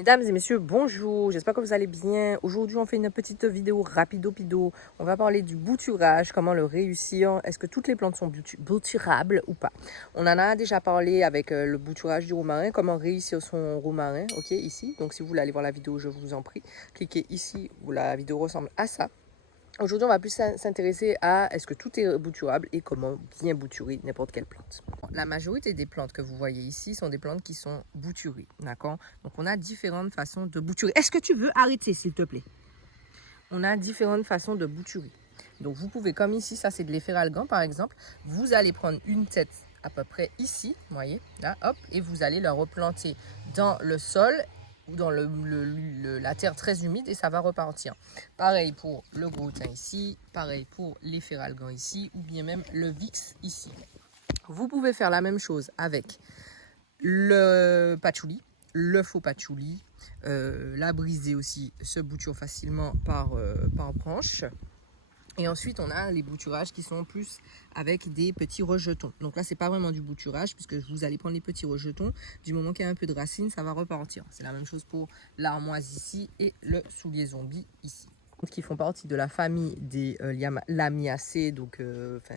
Mesdames et messieurs, bonjour, j'espère que vous allez bien. Aujourd'hui, on fait une petite vidéo rapido-pido. On va parler du bouturage, comment le réussir. Est-ce que toutes les plantes sont bouturables ou pas? On en a déjà parlé avec le bouturage du romarin, comment réussir son romarin, ok, ici. Donc, si vous voulez aller voir la vidéo, je vous en prie, cliquez ici où la vidéo ressemble à ça. Aujourd'hui, on va plus s'intéresser à est-ce que tout est bouturable et comment bien bouturer n'importe quelle plante. La majorité des plantes que vous voyez ici sont des plantes qui sont bouturées, d'accord? Donc, on a différentes façons de bouturer. Est-ce que tu veux arrêter, s'il te plaît? On a différentes façons de bouturer. Donc, vous pouvez, comme ici, ça c'est de l'efferalgan par exemple, vous allez prendre une tête à peu près ici, vous voyez, là, hop, et vous allez la replanter dans le sol ou dans la terre très humide et ça va repartir. Pareil pour le gros thym ici, pareil pour l'efferalgan ici, ou bien même le vix ici. Vous pouvez faire la même chose avec le patchouli, le faux patchouli, la brisée aussi se bouture facilement par branche. Et ensuite, on a les bouturages qui sont plus avec des petits rejetons. Donc là, c'est pas vraiment du bouturage puisque vous allez prendre les petits rejetons. Du moment qu'il y a un peu de racines, ça va repartir. C'est la même chose pour l'armoise ici et le soulier zombie ici. Qui font partie de la famille des lamiacées, donc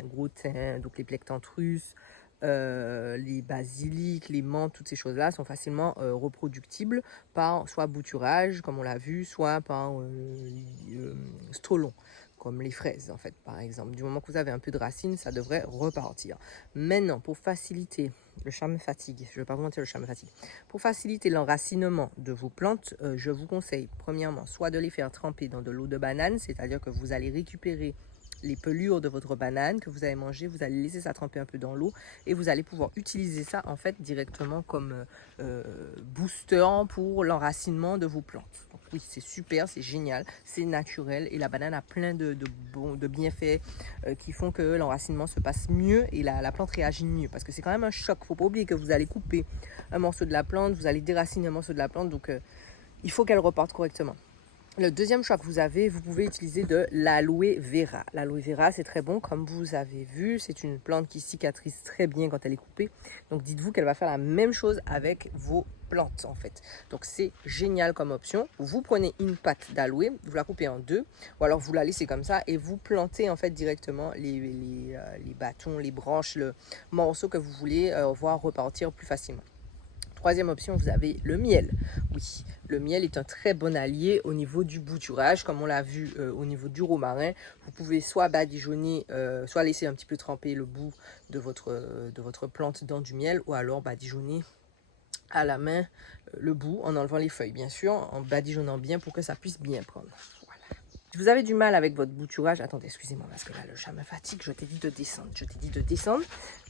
gros thym, donc les plectantrus, les basiliques, les menthes, toutes ces choses-là sont facilement reproductibles par soit bouturage, comme on l'a vu, soit par stolon, comme les fraises en fait, par exemple. Du moment que vous avez un peu de racines, ça devrait repartir. Maintenant, pour faciliter, le chat me fatigue, je ne vais pas vous mentir, le chat me fatigue. Pour faciliter l'enracinement de vos plantes, je vous conseille premièrement soit de les faire tremper dans de l'eau de banane, c'est-à-dire que vous allez récupérer les pelures de votre banane que vous avez mangé, vous allez laisser ça tremper un peu dans l'eau et vous allez pouvoir utiliser ça en fait directement comme booster pour l'enracinement de vos plantes. Donc oui, c'est super, c'est génial, c'est naturel et la banane a plein de bienfaits qui font que l'enracinement se passe mieux et la plante réagit mieux parce que c'est quand même un choc. Faut pas oublier que vous allez couper un morceau de la plante, vous allez déraciner un morceau de la plante, donc il faut qu'elle reparte correctement. Le deuxième choix que vous avez, vous pouvez utiliser de l'aloe vera. L'aloe vera, c'est très bon, comme vous avez vu, c'est une plante qui cicatrise très bien quand elle est coupée. Donc dites-vous qu'elle va faire la même chose avec vos plantes en fait. Donc c'est génial comme option. Vous prenez une pâte d'aloe, vous la coupez en deux, ou alors vous la laissez comme ça et vous plantez en fait directement les bâtons, les branches, le morceau que vous voulez voir repartir plus facilement. Troisième option, vous avez le miel. Oui, le miel est un très bon allié au niveau du bouturage, comme on l'a vu au niveau du romarin. Vous pouvez soit badigeonner, soit laisser un petit peu tremper le bout de votre plante dans du miel, ou alors badigeonner à la main le bout en enlevant les feuilles, bien sûr, en badigeonnant bien pour que ça puisse bien prendre. Voilà. Si vous avez du mal avec votre bouturage, attendez, excusez-moi, parce que là, le chat me fatigue, je t'ai dit de descendre,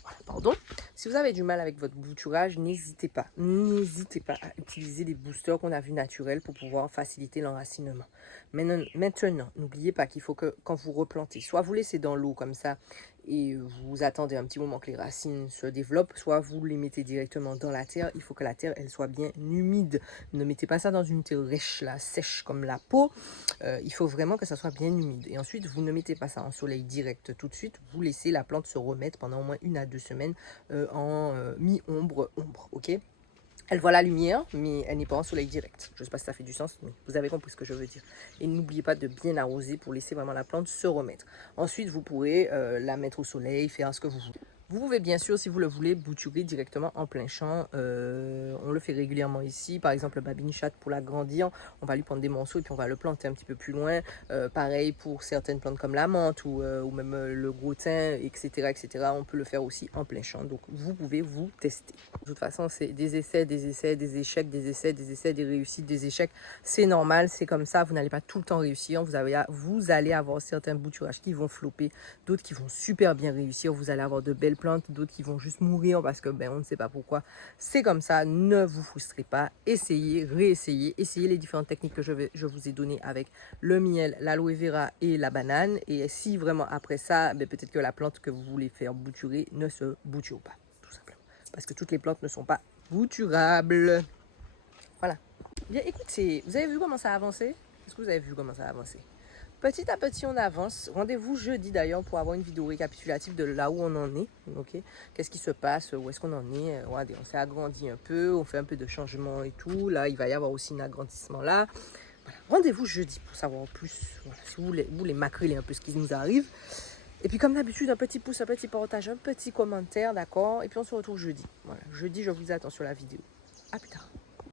Voilà, pardon. Si vous avez du mal avec votre bouturage, n'hésitez pas à utiliser des boosters qu'on a vu naturels pour pouvoir faciliter l'enracinement. Maintenant, n'oubliez pas qu'il faut que quand vous replantez, soit vous laissez dans l'eau comme ça et vous attendez un petit moment que les racines se développent, soit vous les mettez directement dans la terre. Il faut que la terre, elle soit bien humide. Ne mettez pas ça dans une terre rêche, là, sèche comme la peau. Il faut vraiment que ça soit bien humide. Et ensuite, vous ne mettez pas ça en soleil direct tout de suite. Vous laissez la plante se remettre pendant au moins 1 à 2 semaines en mi-ombre, ok? Elle voit la lumière, mais elle n'est pas en soleil direct. Je ne sais pas si ça fait du sens, mais vous avez compris ce que je veux dire. Et n'oubliez pas de bien arroser pour laisser vraiment la plante se remettre. Ensuite, vous pourrez la mettre au soleil, faire ce que vous voulez. Vous pouvez bien sûr, si vous le voulez, bouturer directement en plein champ. On le fait régulièrement ici. Par exemple, le babine-chat, pour l'agrandir, on va lui prendre des morceaux et puis on va le planter un petit peu plus loin. Pareil pour certaines plantes comme la menthe ou même le gros thym, etc., etc. On peut le faire aussi en plein champ. Donc, vous pouvez vous tester. De toute façon, c'est des essais, des essais, des échecs, des essais, des essais, des réussites, des échecs. C'est normal, c'est comme ça. Vous n'allez pas tout le temps réussir. Vous allez avoir certains bouturages qui vont flopper, d'autres qui vont super bien réussir. Vous allez avoir de belles plantes, d'autres qui vont juste mourir parce que on ne sait pas pourquoi. C'est comme ça, ne vous frustrez pas. Essayez, réessayez, essayez les différentes techniques que je vous ai données avec le miel, l'aloe vera et la banane. Et si vraiment après ça, peut-être que la plante que vous voulez faire bouturer ne se bouture pas, tout simplement. Parce que toutes les plantes ne sont pas bouturables. Voilà. Bien, écoutez, vous avez vu comment ça a avancé? Est-ce que vous avez vu comment ça a avancé? petit à petit, on avance. Rendez-vous jeudi d'ailleurs pour avoir une vidéo récapitulative de là où on en est. Ok, qu'est-ce qui se passe, où est-ce qu'on en est. Regardez, on s'est agrandi un peu, on fait un peu de changement et tout. Là, il va y avoir aussi un agrandissement là. Voilà. Rendez-vous jeudi pour savoir plus. Voilà, si vous voulez macréler un peu ce qui nous arrive. Et puis comme d'habitude, un petit pouce, un petit partage, un petit commentaire, d'accord. Et puis on se retrouve jeudi. Voilà, jeudi, je vous attends sur la vidéo. À plus tard.